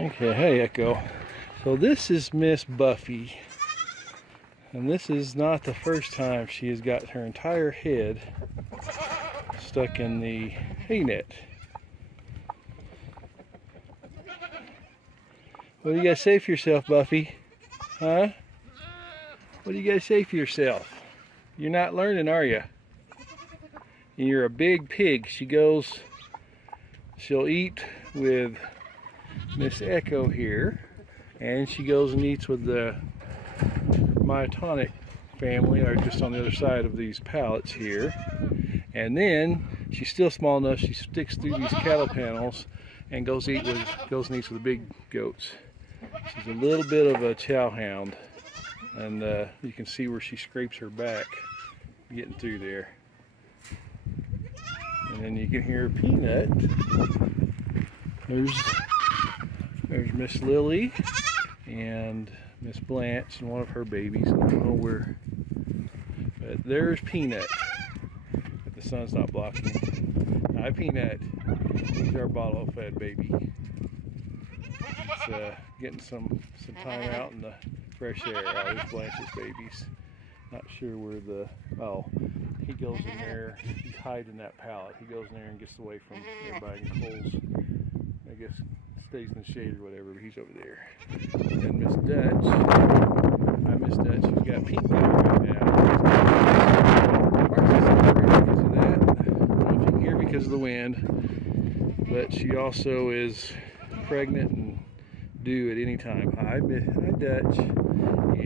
Okay, hey Echo. So this is Miss Buffy. And this is not the first time she has got her entire head stuck in the hay net. What do you guys say for yourself, Buffy? Huh? What do you guys say for yourself? You're not learning, are you? You're a big pig. She'll eat with Miss Echo here, and she goes and eats with the myotonic family, or just on the other side of these pallets here. And then she's still small enough, she sticks through these cattle panels and goes and eats with the big goats. She's a little bit of a chow hound, and you can see where she scrapes her back getting through there. And then you can hear Peanut. There's Miss Lily and Miss Blanche and one of her babies. I don't know where, but there's Peanut. But the sun's not blocking. Hi, Peanut. He's our bottle-fed baby. He's getting some time out in the fresh air. There's Blanche's babies. Not sure where he goes in there. He's hiding that pallet. He goes in there and gets away from everybody and Cole's, I guess, stays in the shade or whatever, but he's over there. And Miss Dutch, Miss Dutch, who's got pink eye right now. Because of that. I don't know if you can hear me because of the wind, but she also is pregnant and due at any time. Hi Dutch.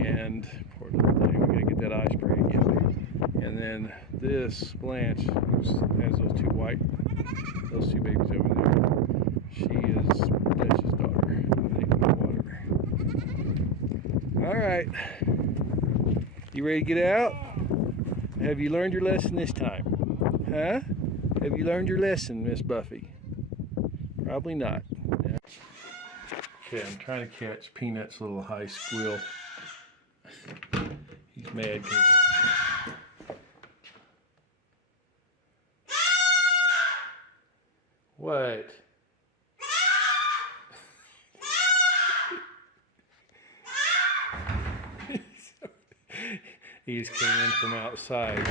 And poor little thing, we gotta get that eye spray again. And then this Blanche, who has those two babies over there. She is Dutch's daughter. They can water. All right, you ready to get out? Have you learned your lesson this time? Huh? Have you learned your lesson, Miss Buffy? Probably not. Yeah. Okay, I'm trying to catch Peanut's little high squeal. He's mad because what? He just came in from outside.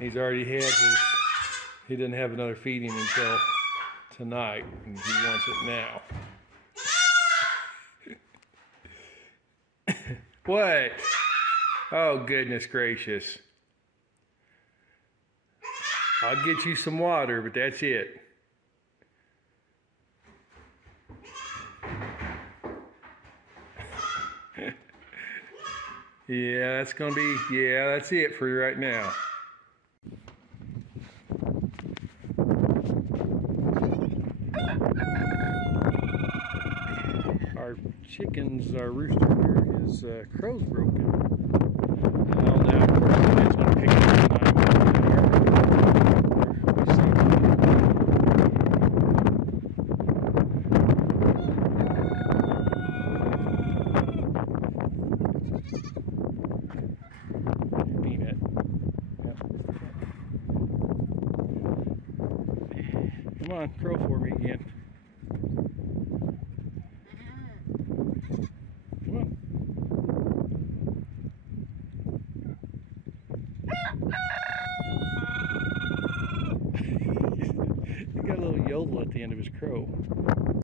He didn't have another feeding until tonight, and he wants it now. What? Oh, goodness gracious. I'll get you some water, but that's it. Yeah, that's it for you right now. Our rooster here, his crow's broken. Well, now, of course, it's going to pick it up tonight. Peanut. Yep. Come on, crow for me again. Come on. He got a little yodel at the end of his crow.